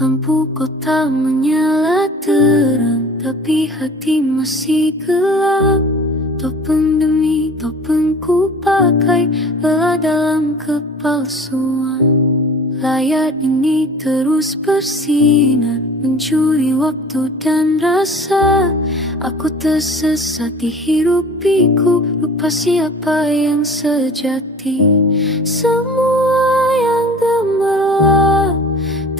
Lampu kota menyala terang, tapi hati masih gelap. Topeng demi topeng ku pakai, lelah dalam kepalsuan. Layar ini terus bersinar, mencuri waktu dan rasa. Aku tersesat di hiruk pikuk, lupa siapa yang sejati. Semua yang gemerlap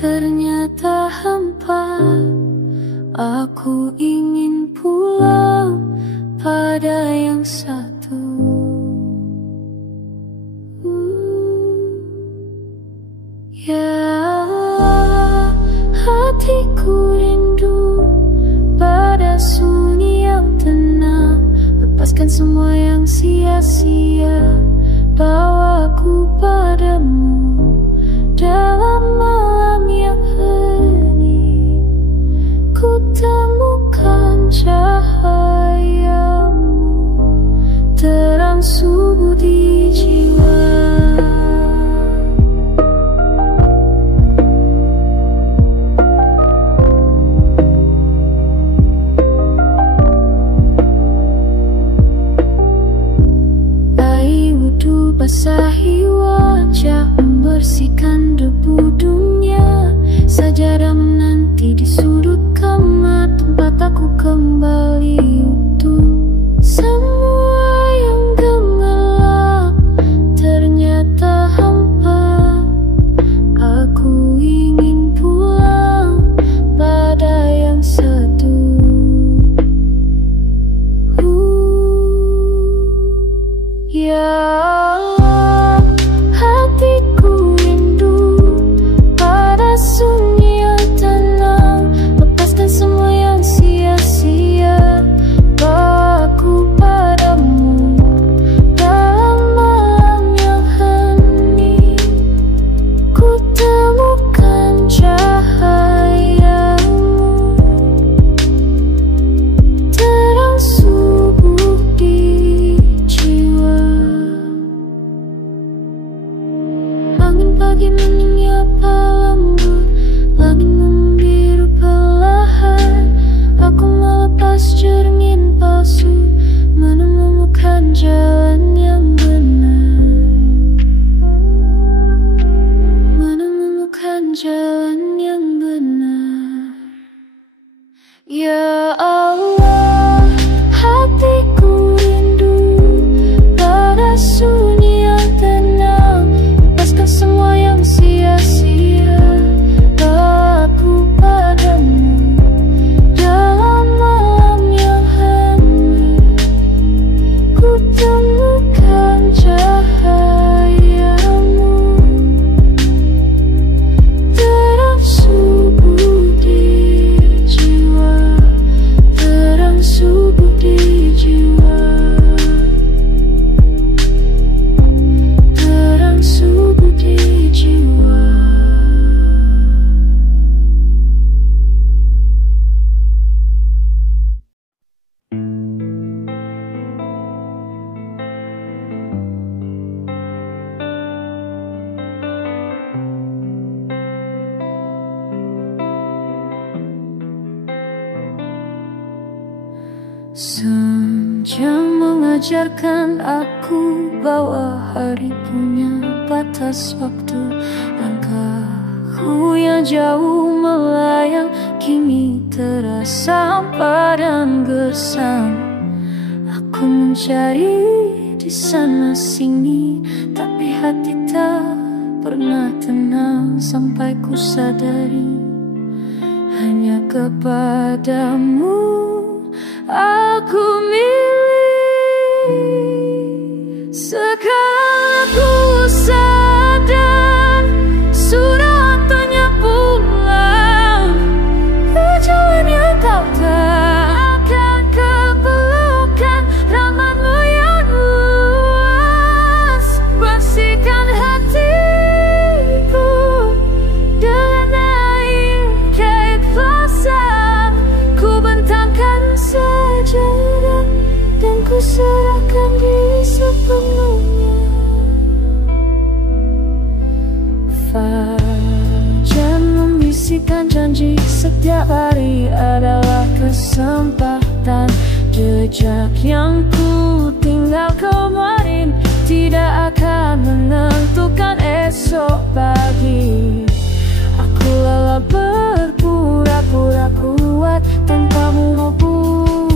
ternyata hampa. Aku ingin pulang pada yang satu. Ya Allah, hatiku rindu pada sunyi yang tenang. Lepaskan semua yang sia-sia, bawa aku padamu dalam malam yang hening. Ku temukan cahayamu, terang subuh di jiwa. Basahi wajah, membersihkan debu dunia. Sajadah menanti di sudut kamar, tempat aku kembali utuh. Semua yang gemerlap ternyata hampa. Aku ingin pulang pada yang satu. Ya Allah, hatiku rindu pada sunyi yang tenang. Lepaskan semua yang sia-sia, bawa aku padamu dalam malam yang hening. Ku temukan cahayamu, terang subuh di jiwa. Angin pagi menyapa lembut, langit membiru perlahan. Aku melepas cermin palsu, menemukan jalan yang benar, menemukan jalan yang benar. Ya Allah, hatiku rindu pada sunyi yang tenang. Lepaskan semua yang sia-sia, bawa aku padamu dalam malam yang hening. Ku temukan cahayamu, terang subuh di jiwa, terang subuh di jiwa, terang subuh di jiwa. Senja mengajarkan aku bahwa hari punya batas waktu. Langkahku yang jauh melayang kini terasa hampa dan gersang. Aku mencari di sana sini, tapi hati tak pernah tenang sampai ku sadari hanya kepadamu aku milih. Sekarang aku sadar sudah waktunya pulang ke jalan yang kau tak akan kepelukan, rahmatmu yang luas. Bersihkan hatiku dengan air keikhlasan. Ku bentangkan sajadah dan ku serahkan diri sepenuhnya. Fajar membisikkan setiap hari adalah kesempatan. Jejak yang ku tinggal kemarin tidak akan menentukan esok pagi. Aku lelah berpura-pura kuat tanpamu mau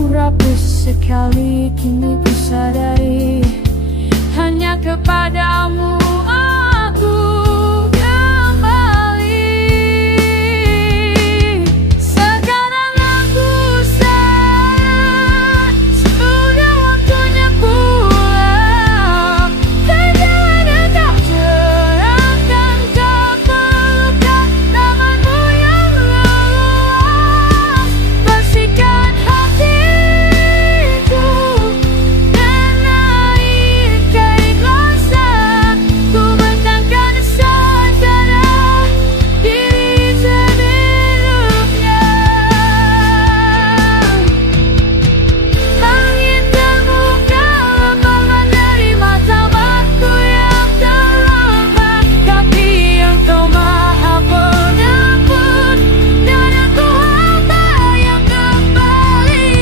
rapuh sekali. Kini ku sadari hanya kepadamu aku kembali. Sekarang aku sadar sudah waktunya pulang. Kejadian kau cerahkan, kau pelukkan tanganmu yang leluas. Bersihkan hatiku dan air keikhlasan. Ku bentangkan sadar diri sebelumnya. Langit terbuka lepas dari mata batu yang terlambat. Kaki yang kau maha pengampun dan aku hamba yang kembali.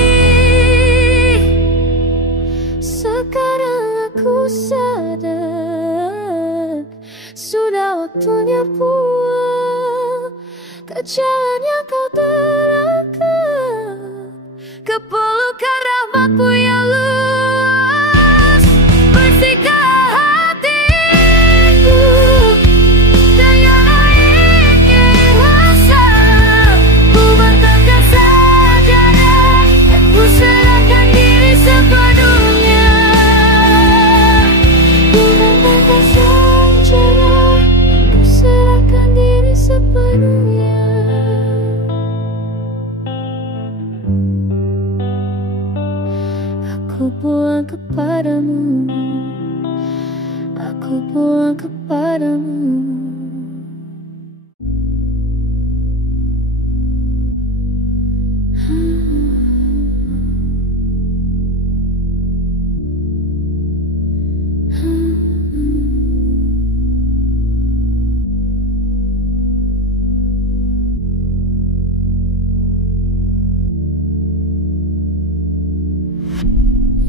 Sekarang aku sadar sudah waktunya pulang. Ke jalan yang kau terangkan, ke pelukan rahmatmu yang luas. Bersihkan hatiku dengan air keikhlasan. Ku bentangkan sajadah dan ku serahkan diri sepenuhnya. Ku bentangkan sajadah, ku serahkan diri sepenuhnya. Aku pulang kepadamu, aku pulang kepadamu.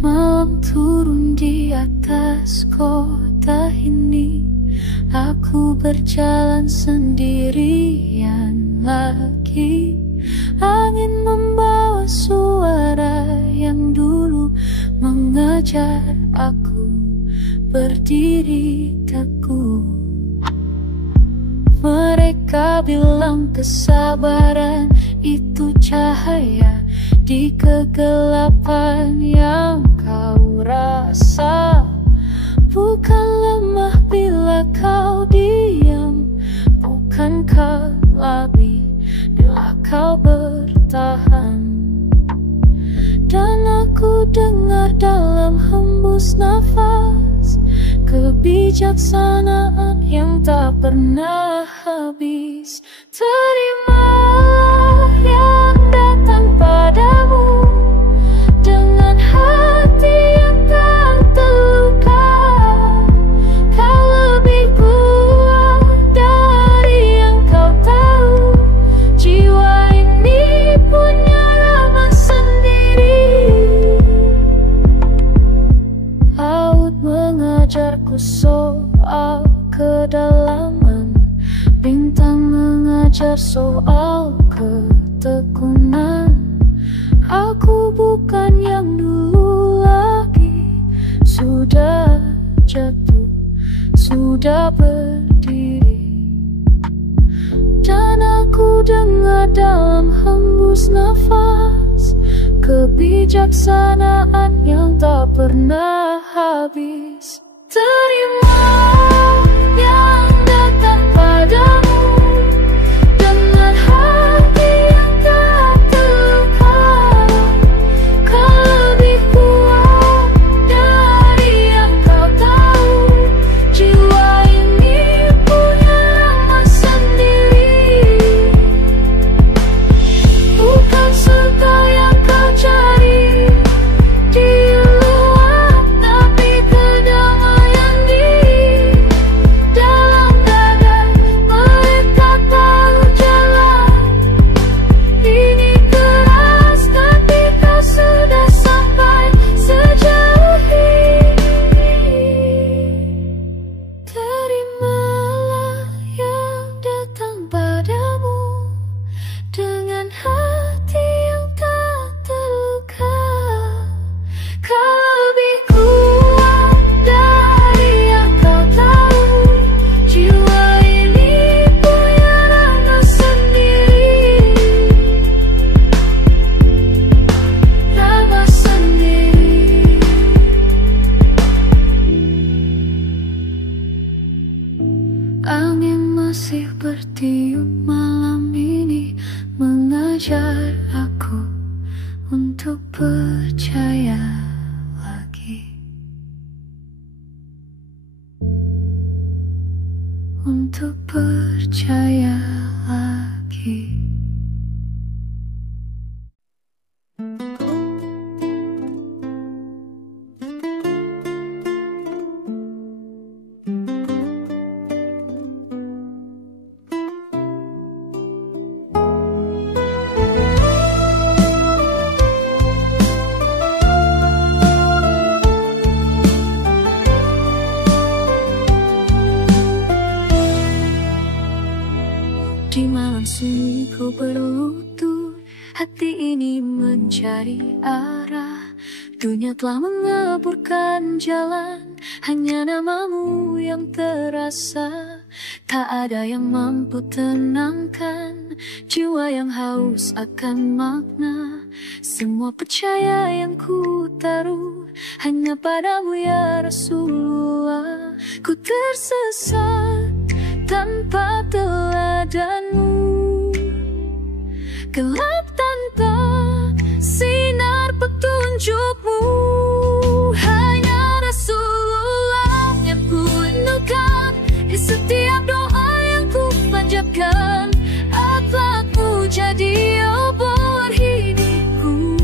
Malam turun di atas kota ini. Aku berjalan sendirian lagi. Angin membawa suara yang dulu mengajar aku berdiri teguh. Mereka bilang kesabaran itu cahaya di kegelapan yang kau rasa. Bukan lemah bila kau diam, bukan kelabi bila kau bertahan. Dan aku dengar dalam hembus nafas kebijaksanaan yang tak pernah habis. Terimalah yang datang padamu dengan hati yang tak terluka. Kau lebih kuat dari yang kau tahu. Jiwa ini punya nama sendiri. Laut mengajarku soal kedalaman. Bintang mengajar soal ketekunan. Aku bukan yang dulu lagi. Sudah jatuh, sudah berdiri. Dan aku dengar dalam hembus nafas kebijaksanaan yang tak pernah habis. Terima yang datang padamu dengan hati yang tak terluka. Kau lebih kuat dari yang kau tahu. Jiwa ini punya nama sendiri. Bukan surga yang kau cari di luar, tapi kedamaian di Biu malam ini mengajar aku untuk percaya lagi, untuk percaya lagi. Di malam sunyi ku berlutut, hati ini mencari arah. Dunia telah mengaburkan jalan, hanya namamu yang terasa. Tak ada yang mampu tenangkan jiwa yang haus akan makna. Semua percaya yang ku taruh hanya padamu ya Rasulullah. Ku tersesat tanpa teladanmu, gelap tanpa sinar petunjukmu. Hanya Rasulullah yang ku rindukan di setiap doa yang ku panjatkan. Akhlakmu jadi obor hidupku,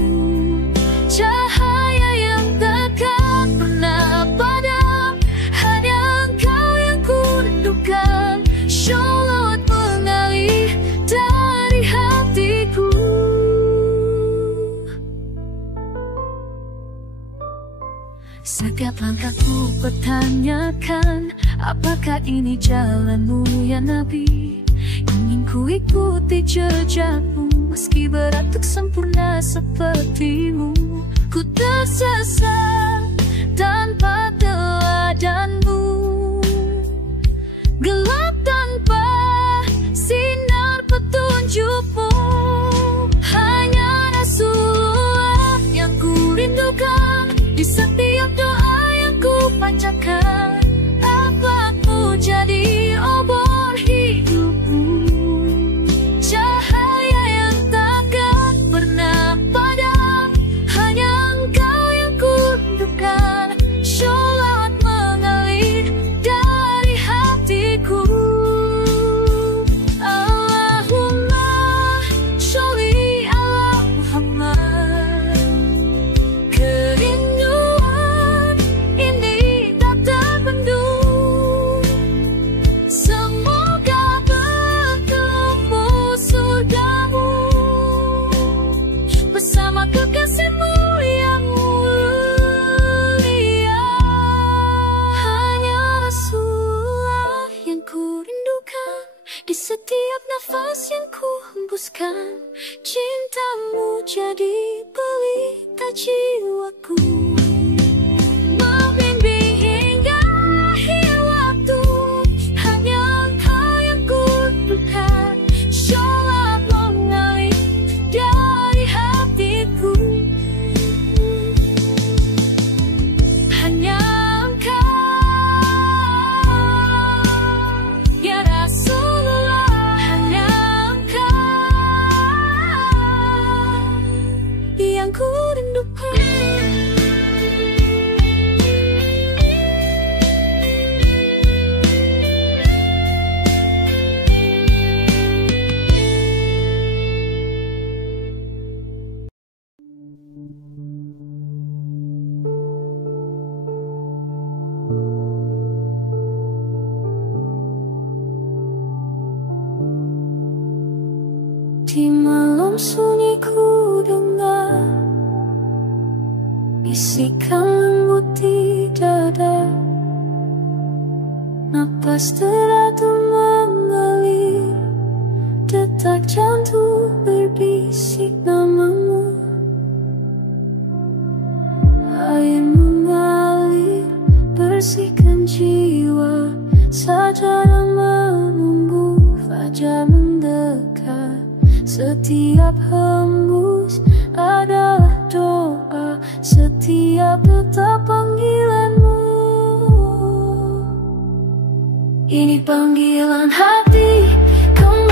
cahaya yang takkan pernah padam. Hanya Engkau yang ku rindukan, sholawat mengalir dari hatiku. Setiap langkahku pertanyakan, apakah ini jalanmu ya Nabi? Ingin ku ikuti jejakmu, meski berat untuk sempurna sepertimu. Ku tersesat tanpa teladanmu, gelap tanpa sinar petunjukmu. Hanya Rasulullah yang ku rindukan di setiap doa yang ku panjatkan. Akhlakmu jadi obor hidupku, cahaya yang takkan pernah padam. Hanya Engkau yang ku rindukan, sholawat mengalir dari hatiku. Allahumma sholli ala Muhammad. Kerinduan ini tak terbendung, semoga bertemu surgamu bersama kekasihmu yang mulia. Hanya Rasulullah yang ku rindukan di setiap nafas yang ku hembuskan. Cintamu jadi pelita jiwaku, membimbing hingga akhir waktu. Hanya Engkau yang ku rindukan, sholawat mengalir dari hatiku. Hanya Engkau ya Rasulullah, hanya Engkau yang ku rindukan. Di malam sunyi ku dengar bisikan lembut di dada, napas teratur mengalir, detak jantung berbisik namamu. Air mengalir bersihkan jiwa, sajadah menunggu fajar mendekat. Setiap hembus adalah doa, setiap detak panggilanmu. Ini panggilan hati kembali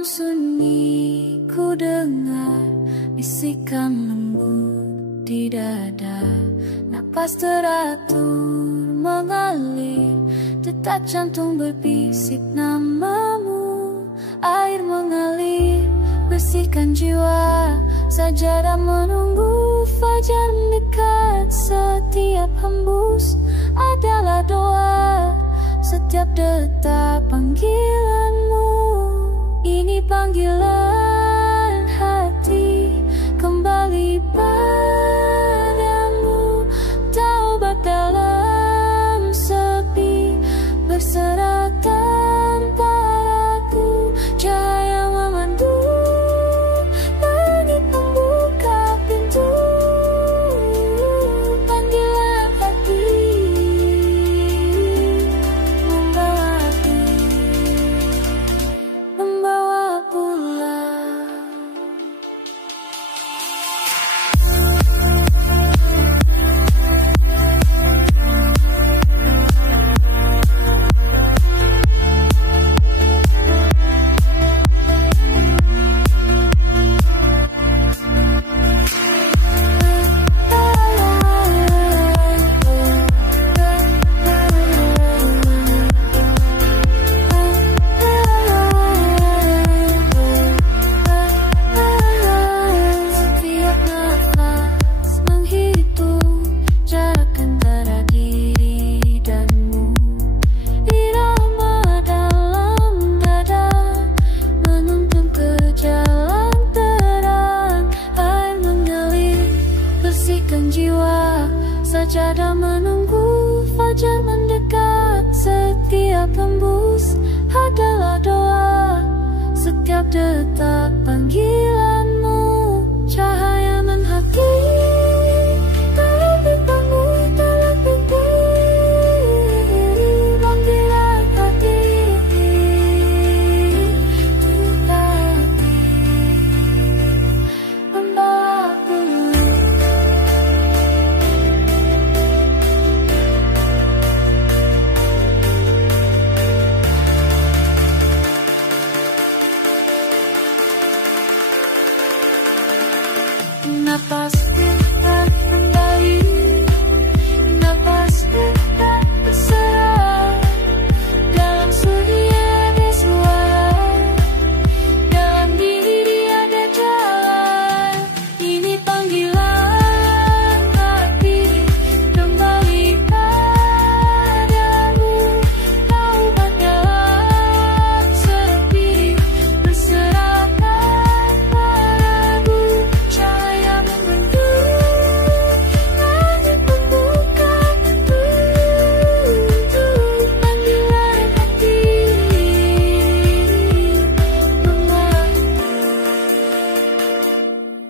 Dalam sunyi ku dengar bisikan lembut di dada. Napas teratur mengalir, detak jantung berbisik namamu. Air mengalir, bersihkan jiwa. Sajadah menunggu fajar mendekat. Setiap hembus adalah doa. Setiap detak panggilanmu. Ini panggilan hati kembali padamu. Taubat dalam sepi, berserah tanpa ragu. Cahaya memandu, langit membuka pintu. Panggilan hati membawa pulang. Setiap nafas menghitung jarak antara diri danmu. Irama dalam dada menuntun ke jalan terang. Air mengalir, bersihkan jiwa. Sajadah menunggu fajar mendekat. Setiap hembus adalah doa. Setiap detak panggilanmu. Cahaya menghati, terlebih-lebih, terlebih-lebih. Panggilan hati membawa pulang. Napas kita kembali, napas kita berserah. Dalam sunyi ada suara, dalam diri ada jalan. Ini panggilan hati kembali padamu. Taubat dalam sepi, berserah tanpa ragu. Cahaya memandu, langit membuka pintu. Panggilan hati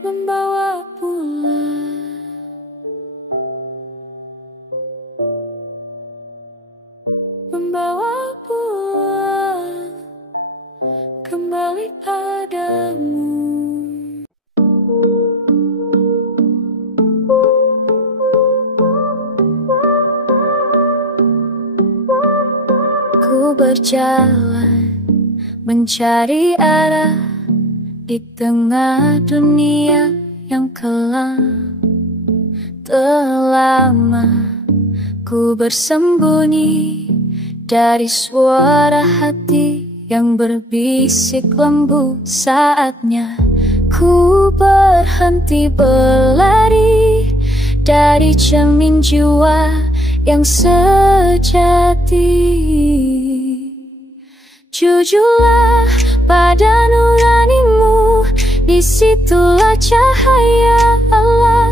membawa pulang. Membawa pulang kembali padamu. Ku berjalan mencari arah di tengah dunia yang kelam. Telah lama ku bersembunyi dari suara hati yang berbisik lembut. Saatnya ku berhenti berlari dari cermin jiwa yang sejati. Jujurlah pada nuranimu, disitulah cahaya Allah.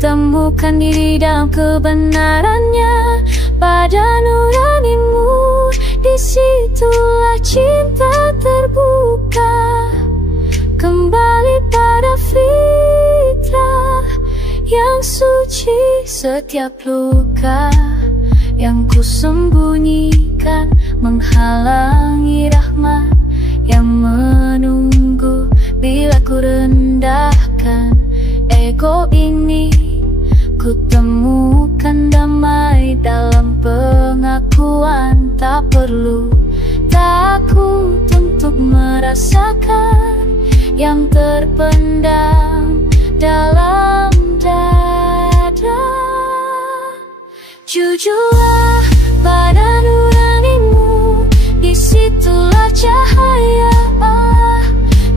Temukan diri dalam kebenarannya. Pada nuranimu, disitulah cinta terbuka. Kembali pada fitrah yang suci. Setiap luka yang ku sembunyikan menghalangi rahmat yang menunggu. Bila ku rendahkan ego ini, ku temukan damai dalam pengakuan. Tak perlu takut untuk merasakan yang terpendam dalam dada. Jujurlah pada nuranimu, disitulah cahaya.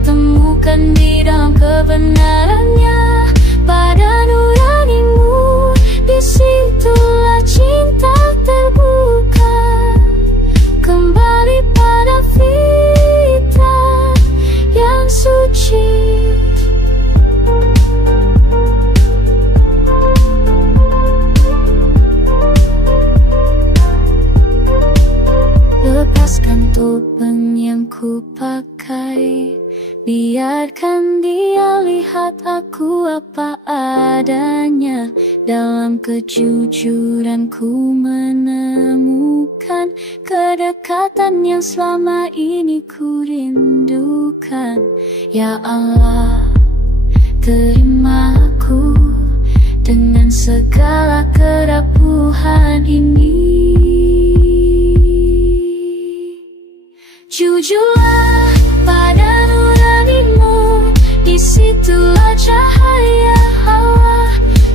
Temukan di dalam kebenarannya. Pada nuranimu, disitulah cinta terbuka. Kembali pada fitrah yang suci. Lepaskan topeng yang ku pakai, biarkan dia lihat aku apa adanya. Dalam kejujuran ku menemukan kedekatan yang selama ini ku rindukan. Ya Allah, terimaku dengan segala kerapuhan ini. Jujurlah pada nuranimu, disitulah cahaya Allah.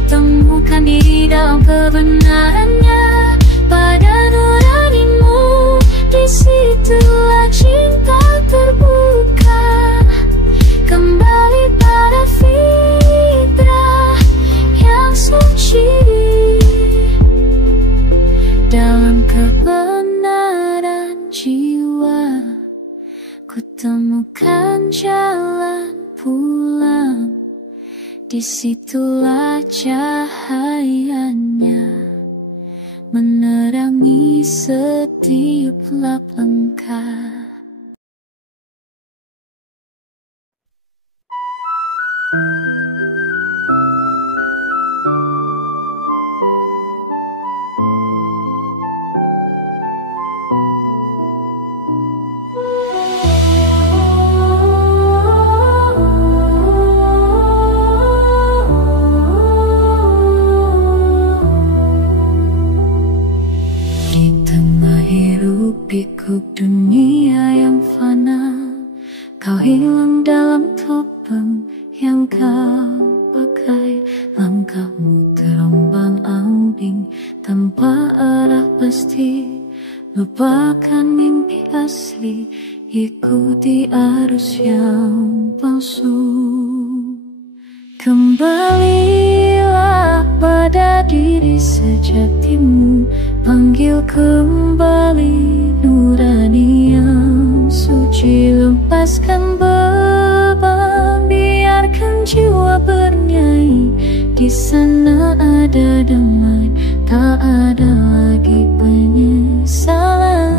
Temukan di dalam kebenarannya. Pada nuranimu, disitulah cinta terbuka. Kembali pada fitrah yang suci. Dalam kebenaran jiwa, ku temukan jalan pulang. Disitulah cahayanya, menerangi setiap lap langkah. Pikuk dunia yang fana, kau hilang dalam topeng yang kau pakai. Langkahmu terombang ambing tanpa arah pasti. Lupakan mimpi asli, ikuti arus yang palsu. Kembalilah pada diri sejatimu, panggil kembali nurani yang suci. Lepaskan beban, biarkan jiwa bernyanyi. Di sana ada damai, tak ada lagi penyesalan.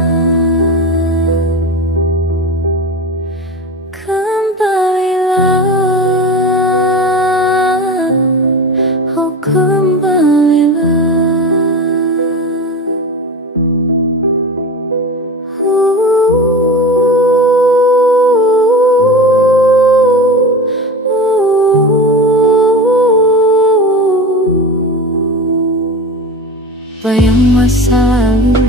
Bayang masa lalu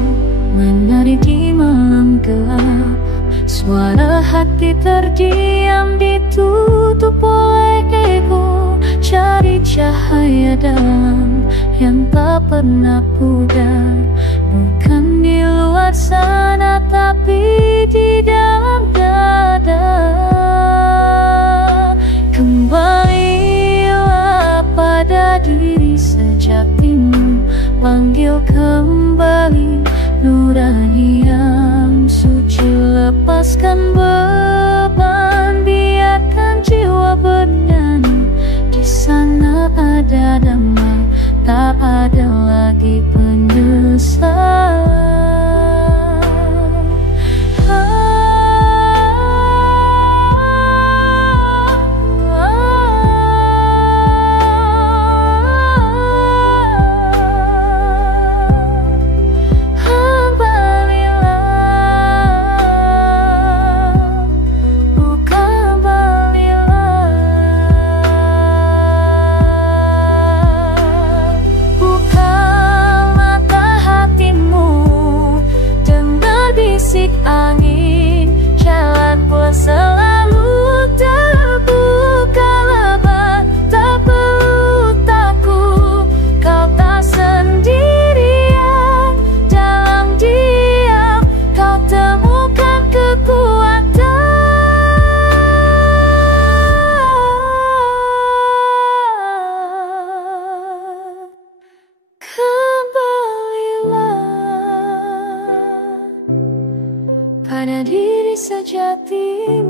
menari di malam gelap. Suara hati terdiam ditutup oleh ego. Cari cahaya dalam yang tak pernah pudar. Bukan di luar sana tapi di dalam dada. Kembalilah pada diri sejatimu, panggil kembali nurani yang suci. Lepaskan beban, biarkan jiwa bernyanyi. Di sana ada damai, tak ada lagi penyesalan. sejati.